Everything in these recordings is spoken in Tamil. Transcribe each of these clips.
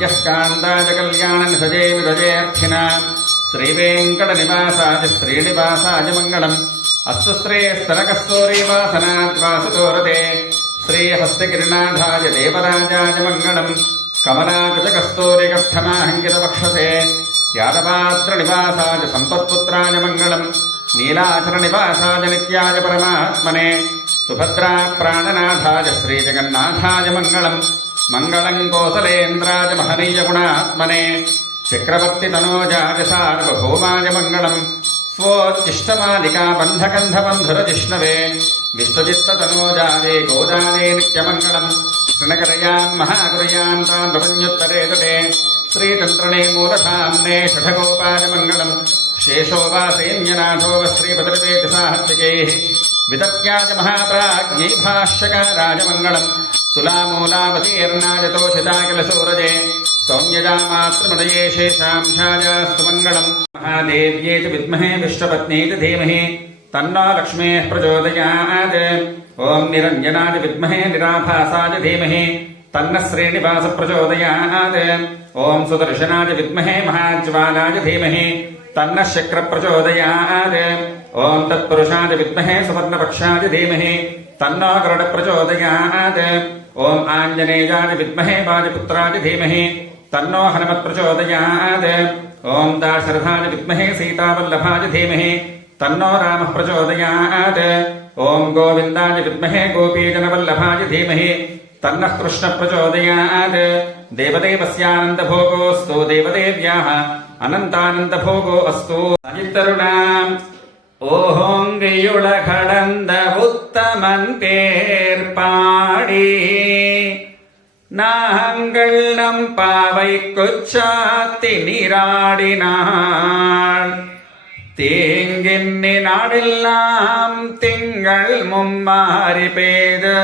श्रियः कान्ताय कल्याणनिधये विधयेऽर्थिनाम् श्रीवेङ्कटनिवासाय श्रीनिवासाय मङ्गलम् अस्तु श्रेयस्तनकस्तूरीवासनाद्वासतोरते श्रीहस्तगिरिनाथाय देवराजाय मङ्गलम् कमलाकृतकस्तूरिकर्थमाहङ्कितवक्षसे यादवात्रनिवासाय सम्पत्पुत्राय मङ्गलम् नीलाचलनिवासाय नित्याय परमात्मने सुभद्राप्राणनाथाय श्रीजगन्नाथाय मङ्गलम् मङ्गलम् कोसलेन्द्राय महनीयगुणात्मने चक्रवर्तितनोजाय सार्वभौमाय मङ्गलम् स्वोच्चिष्टमालिका बन्धकन्धबन्धुरजिष्णवे विश्वजित्ततनोजाये गोदाये नित्यमङ्गलम् शृणकरयाम् महाकुरयाम् ताम् प्रपञ्युत्तरे तटे श्रीतन्त्रणे मूलधाम्ने षठगोपाय मङ्गलम् शेषो वा सैन्यनाथो व श्रीपतिर्वेति साहत्विकैः विदत्याय महाप्राज्ञै भाष्यकाराय मङ्गलम् तुलामूलावतीर्णाय तोषिताकिलसूरजे सौम्यजा मातृमदये शेषांशायास्तु मङ्गलम् महादेव्यै च विद्महे विश्वपत्न्यै च धीमहि तन्नो लक्ष्मीः प्रचोदयात् ॐ निरञ्जनाय विद्महे निराभासाय धीमहि तन्नः श्रीनिवास प्रचोदयात् ॐ सुदर्शनाय विद्महे महाज्वालाय धीमहि तन्नः शक्र प्रचोदयात् ॐ तत्पुरुषाय विद्महे सुवर्णपक्षाय धीमहि तन्नो गरुड प्रचोदयात् ॐ आञ्जनेयाय विद्महे वायुपुत्राय धीमहि तन्नो हनुमत् प्रचोदयात् ॐ दाशरथाय विद्महे सीतावल्लभाय धीमहि तन्नो रामः प्रचोदयात् ॐ गोविन्दाय विद्महे गोपीजनवल्लभाय धीमहि तन्नः कृष्ण प्रचोदयात् देवदेवस्यानन्दभोगोऽस्तु देवदेव्याः अनन्तानन्दभोगो अस्तु अजितरुणाम् ஓஹோங்கியுலகடந்த உத்தமன் பேர் பாடி நாங்கள் நம் பாவைக்குச் சாத்தி நீராடினாள் தீங்கின்னி நாடெல்லாம் திங்கள் மும்மாறி பெய்து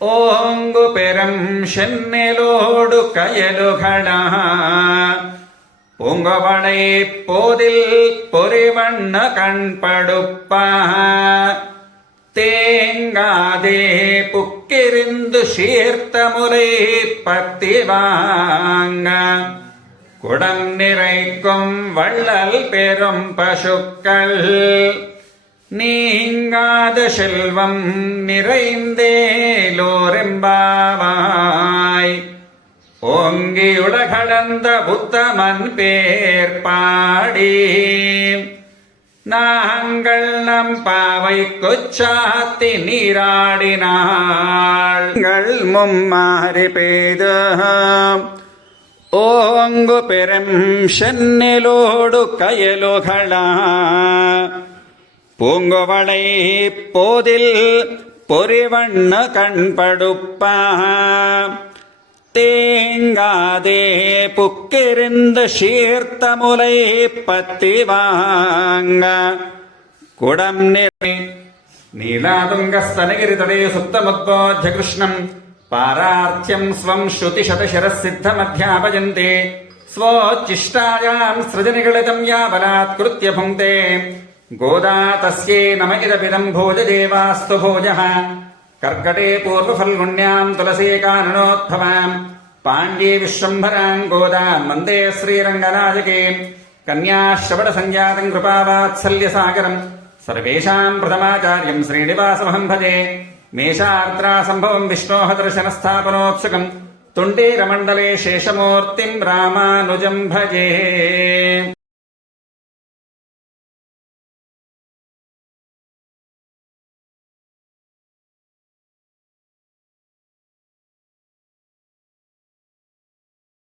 ஓங்கு பெரும் சென்னலோடு கயலுகளா பூங்கவளை போதில் பொறிவண்ண கண்படுப்ப தேங்காதே புக்கிருந்து சீர்த்த முறை பத்தி வாங்க குடம் நிறைக்கும் வள்ளல் பெரும் பசுக்கள் நீங்காத செல்வம் நிறைந்தேலோரெம்பாவாய் ஓங்கியுலகடந்த புத்தமன் பேர் பாடி நாங்கள் நம் பாவைக்குச் சாத்தி நீராடினாள் மும்மாறி பெய்து ஓங்கு பெரும் சென்னலோடு கயலுகளா பூங்குவளை போதில் பொறிவண்ண கண்படுப்ப தேங்காதே புக்கிருந்து சீர்த்த முலை பத்தி வாங்க குடம் நிறை நீலாதுங்கஸ்தனகிரிதடே சுப்தமுத்போத்ய கிருஷ்ணம் பாரார்த்தியம் ஸ்வம் ஸ்ருதிசதசிரசித்தமத்யாபயந்தே ஸ்வோச்சிஷ்டாயாம் ஸ்ருதிநிகழிதம் யாபலாத்கிருத்ய புங்க்தே கோதா தஸ்யை நம இதமிதம் भोजदेवास्तु भोजः कर्कटे पूर्वफल्गुण्याम् तुलसी काननोद्भवाम् पाण्ड्ये विश्वम्भराम् गोदाम् वन्दे श्रीरङ्गनायके कन्याश्रवणसञ्जातम् कृपावात्सल्यसागरम् सर्वेषाम् प्रथमाचार्यम् श्रीनिवासमहम् भजे मेषार्द्रासम्भवम् विष्णोः दर्शनस्थापनोत्सुकम् तुण्डीरमण्डले शेषमूर्तिम् रामानुजम् भजे।